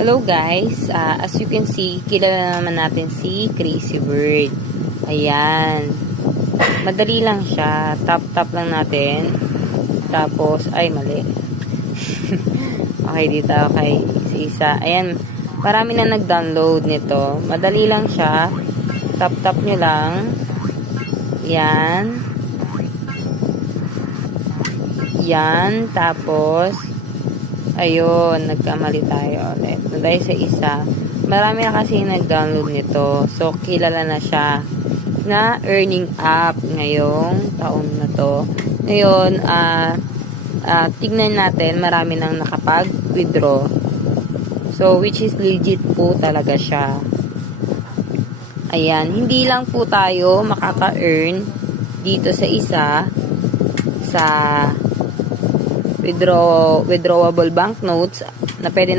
Hello guys, as you can see, kilala naman natin si Crazy Bird. Ayan. Madali lang siya. Tap lang natin. Tapos, ay mali. Okay, dito kay Sisa. Ayan, marami na nag-download nito. Madali lang siya. Tap nyo lang. Yan. Yan. Tapos, ayun, nagkamali tayo ulit. Dahil sa isa, marami na kasi nag-download nito. So, kilala na siya na earning app ngayong taon na to. Ngayon, tignan natin, marami nang nakapag-withdraw. So, which is legit po talaga siya. Ayan, hindi lang po tayo makaka-earn dito sa isa, sa withdrawable banknotes na pwede